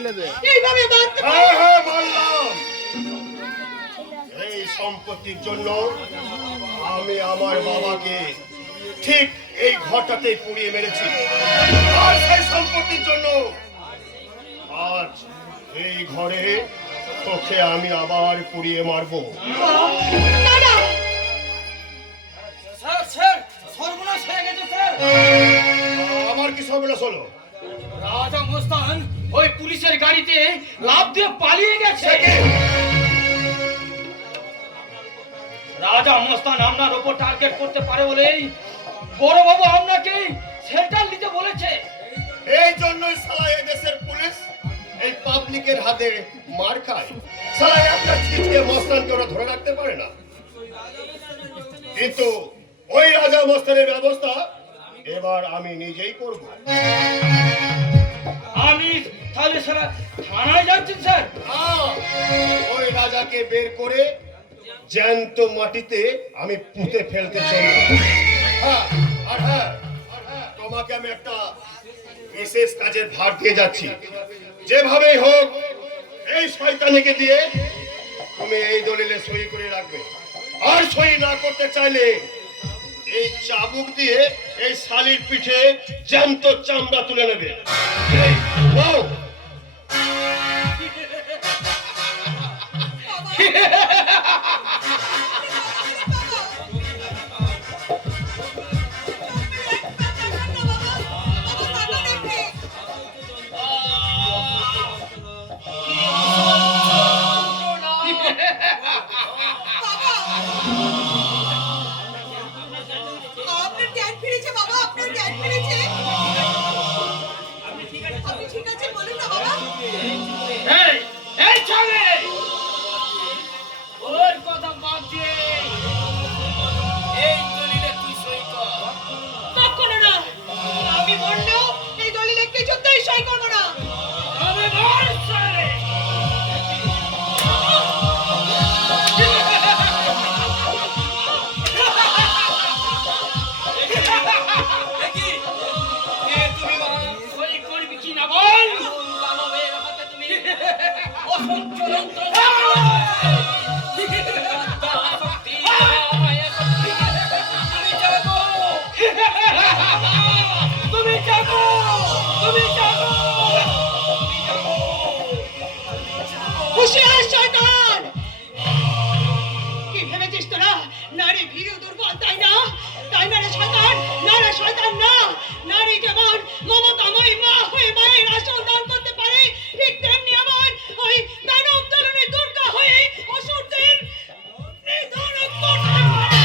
এইভাবে মারতে পারে? হ্যাঁ মারলাম। এই সম্পত্তির জন্য আমি আমার বাবাকে ঠিক এই ঘরটাতেই পুড়িয়ে মেরেছি, আর সেই সম্পত্তির জন্য আজ এই ঘরে তোকে আমি আবার পুড়িয়ে মারবো। না না, স্যার স্যার সর্বনাশ হয়ে গেছে স্যার। আমার কি সর্বনাশ হলো? রাজা মস্তান ওই পুলিশের গাড়িতে লাফ দিয়ে পালিয়ে গেছে। রাজা মস্তান আপনার উপর টার্গেট করতে পারে বলেই বড়বাবু আপনাকে শেল্টার নিতে বলেছে। এই জন্যই সালা এই দেশের পুলিশ এই পাবলিকের হাতে মার খায়। সালা একটা ছিটকে মস্তানকে ওরা ধরে রাখতে পারে না, কিন্তু ওই রাজা মস্তানের ব্যবস্থা এবার আমি নিজেই করব। আমি তাহলে সারা থানায় যাচ্ছেন স্যার? ওই রাজাকে বের করে জ্যান্ত মাটিতে আমি পুঁতে ফেলতে চলব। হ্যাঁ, আর হ্যাঁ, তোমাকে আমি একটা বিশেষ কাজের ভার দিয়ে যাচ্ছি। যেভাবেই হোক এই শয়তানিকে দিয়ে তুমি এই দলিলে সই করে রাখবে, আর সই না করতে চাইলে এই চাবুক দিয়ে এই শালির পিঠে জ্যান্ত চামড়া তুলে নেবে। এই, নাও। আপনার জ্ঞান ফিরেছে বাবা, আপনার জ্ঞান ফিরেছে। আপনি ঠিক আছে বলুন না বাবা। এই এই ছাড়ে ওর কথা বাদ দিয়ে এই দলিলে তুই সই কর। কখনো না, আমি বললেও এই দলিলে কিছুতেই সই করবো না। আমি বল ছাড়ে সই করবি কি না বল। দানবের হাতে তুমি অসংখ্য যন্ত্রণা তুমি যাবো, তুমি যাবো। হুঁশিয়ার শয়তান! কি ভেবেছিস তোরা? নারী ভীরু দুর্বল, তাই না? তাই না রে শয়তান? না রে শয়তান না। নারী যেমন মমতাময়ী মা হয়ে মায়ের আসল দান করতে পারে, ঠিক তেমনি আমার ওই দানব দলনে দুর্গা হয়ে অসুরদের নিধন করতে পারে।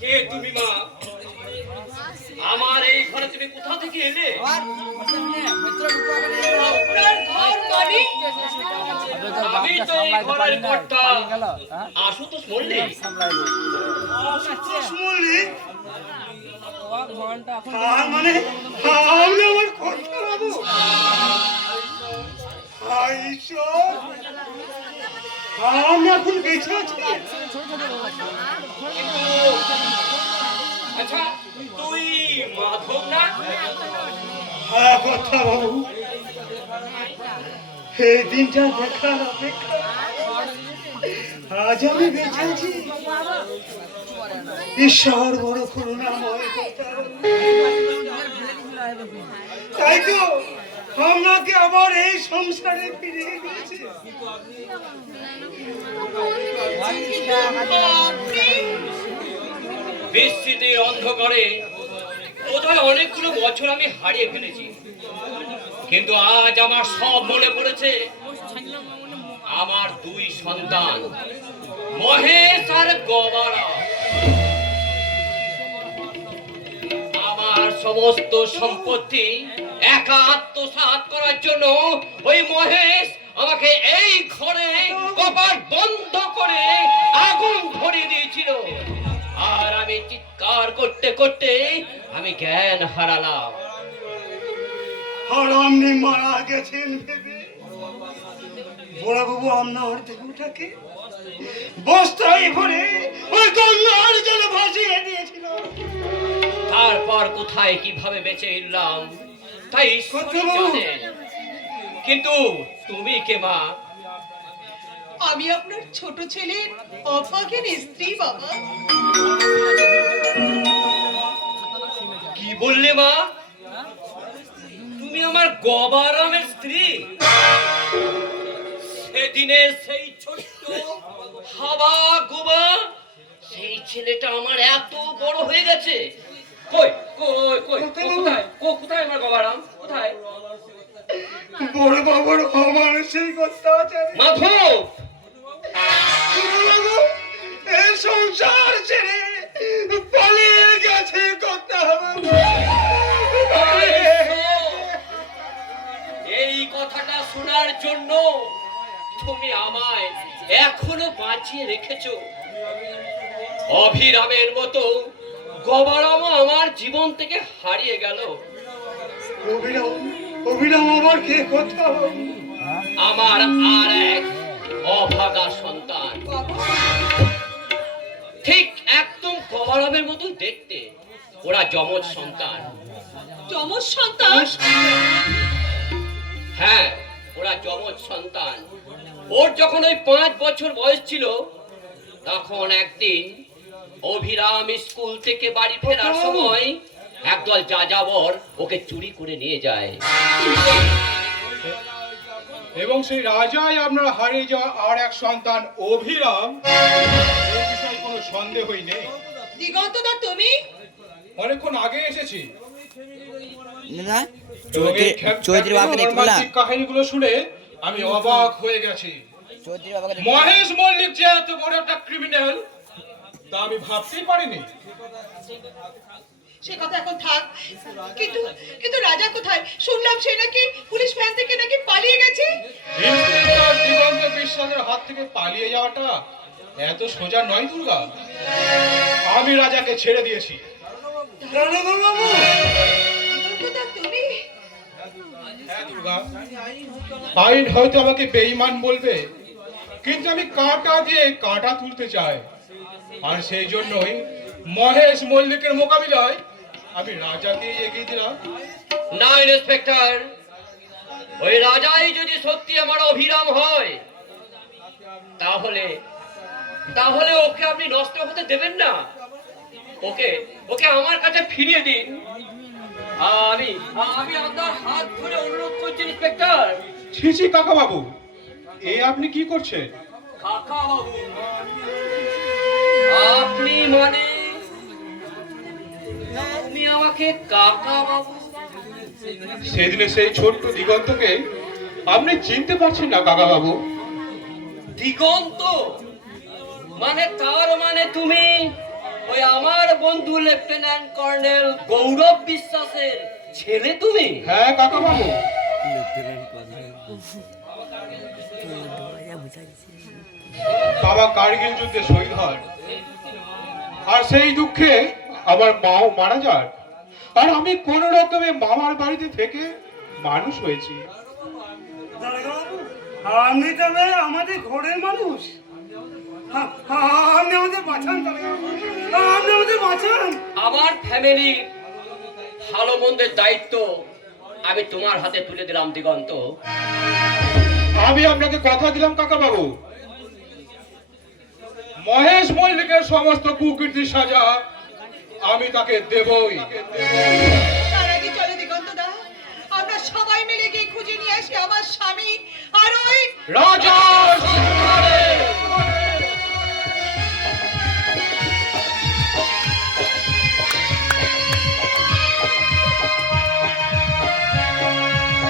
কে তুমি মা? আমার এই ঘরে তুমি কোথা থেকে এলে? আপনার ঘর মানে? আমি তো এই ঘরের কর্তা আশুতোষ মল্লিক। আশুতোষ মল্লিক? তার মানে আমি আমার কর্তা বাবু? হায় ঈশ্বর, আমি এখন বেঁচে আছি? আচ্ছা তুই মাধব না? হ্যাঁ কর্তা বাবু, এই দিনটা দেখার অপেক্ষা আজ আমি বেঁচে আছি। ঈশ্বর বড় করুণাময় কর্তা বাবু। তাই তো আপনাকে আবার এই সংসারে ফিরিয়ে দিয়েছে। বিস্মৃতির অন্ধকারে বোধহয় অনেকগুলো বছর আমি হারিয়ে ফেলেছি, কিন্তু আজ আমার সব মনে পড়েছে। আমার দুই সন্তান মহেশ আর গবারা, আমার সমস্ত সম্পত্তি একা আত্মসাৎ করার জন্য ওই মহেশ আমাকে এই ঘরে কপাট বন্ধ করে আগুন ধরিয়ে দিয়েছিল, আর আমি চিৎকার করতে করতে আমি জ্ঞান হারালাম। আর আপনি মারা গেছেন ভেবে বড়বাবু আপনার দেহটাকে বস্তায় ভরে ওই গঙ্গার জলে ভাসিয়ে দিয়েছিল। তারপর কোথায় কিভাবে বেঁচে এলাম তাই ঈশ্বরই জানেন। কিন্তু তুমি কে মা? আমি আপনার ছোট ছেলের অভাগিনী স্ত্রী বাবা। কি বললে মা? তুমি আমার গবারামের স্ত্রী? সেদিনের সেই ছোট্ট হাওয়া গোবা সেই ছেলেটা আমার এত বড় হয়ে গেছে। কই কই কই কোথায় কোথায় আমার গবারাম কোথায়? বড়বাবুর আমার সেই কথা আছে মাধব, বড়বাবু এই সংসার ছেড়ে পালিয়ে গেছে কথা এই কথাটা শোনার জন্য তুমি আমায় এখনো বাঁচিয়ে রেখেছো। অভিরামের মতো গবারামও আমার জীবন থেকে হারিয়ে গেল। অভিরাম অভিরাম আমার কে কথা আমার আর এক অভাগা সন্তান, ঠিক একদম গবারামের মতো দেখতে। ওরা যমজ সন্তান। যমজ সন্তান? হ্যাঁ, ওরা যমজ সন্তান। ওর যখন ওই 5 বছর বয়স ছিল তখন একদিন অভিরাম স্কুল থেকে বাড়ি ফেরার সময় একদল যাযাবর ওকে চুরি করে নিয়ে যায়। এবং সেই রাজাই আপনার হারিয়ে যাওয়া আর এক সন্তান অভিরাম, এই বিষয়ে কোনো সন্দেহই নেই। দিগন্তদা তুমি? অনেকক্ষণ আগে এসেছি। না এবং এই চৌধুরী বাবাকে দেখতে পেলা? মর্মান্তিক কাহিনীগুলো শুনে আমি অবাক হয়ে গেছি। চৌধুরী বাবাকে দেখতে মহেশ মল্লিক যে এত বড় একটা ক্রিমিনাল তা আমি ভাবতেই পারিনি। সে কথা এখন থাক, কিন্তু কিন্তু রাজা কোথায়? শুনলাম সে নাকি পুলিশ ভ্যান থেকে নাকি পালিয়ে গেছে। ইন্সপেক্টর দিগন্ত বিশ্বাসের হাত থেকে পালিয়ে যাওয়াটা এত সোজা নয় দুর্গা। আমি রাজাকে ছেড়ে দিয়েছি। দিগন্তদা তুমি? হ্যাঁ দুর্গা, আইন হয়তো আমাকে বেঈমান বলবে, কিন্তু আমি কাঁটা দিয়ে কাঁটা তুলতে চাই। আর সেই জন্যই মহেশ মল্লিকের মোকাবিলায় আমি রাজাকে এগিয়ে দিলাম। না ইন্সপেক্টর, ওই রাজাই যদি সত্যি আমার অভিরাম হয় তাহলে তাহলে ওকে আপনি নষ্ট হতে দেবেন না। ওকে ওকে আমার কাছে ফিরিয়ে দিন। আমি আমি আপনার হাত ধরে অনুরোধ করছি ইন্সপেক্টর। ছি ছি কাকা বাবু, এ আপনি কি করছেন? কাকা বাবু? আপনি মানে তুমি আমাকে কাকা বাবু? সেদিনে সেই ছোট্ট দিগন্তকে আপনি চিনতে পারছেন না কাকা বাবু? দিগন্ত মানে তার মানে তুমি ওই আমার বন্ধু লেফটেন্যান্ট কর্নেল গৌরব বিশ্বাসের ছেলে তুমি? হ্যাঁ কাকা বাবু। বাবা কার্গিল যুদ্ধে শহীদ হয়, আর সেই দুঃখে আমার মাও মারা যায়, আর আমি কোন রকমে মামার বাড়িতে থেকে মানুষ হয়েছি। আপনি তবে আমাদের ঘরের মানুষ। আপনি আমাদের বাঁচান, আপনি আমাদের বাঁচান। আমার ফ্যামিলির ভালো মন্দের দায়িত্ব আমি তোমার হাতে তুলে দিলাম দিগন্ত। আমি আপনাকে কথা দিলাম কাকা বাবু, মহেশ মল্লিকের সমস্ত কুকীর্তির সাজা আমি তাকে দেবই। তার আগে চলো দিগন্তদা, আমরা সবাই মিলে গিয়ে খুঁজে নিয়ে আসি আমার স্বামী আর ওই রাজা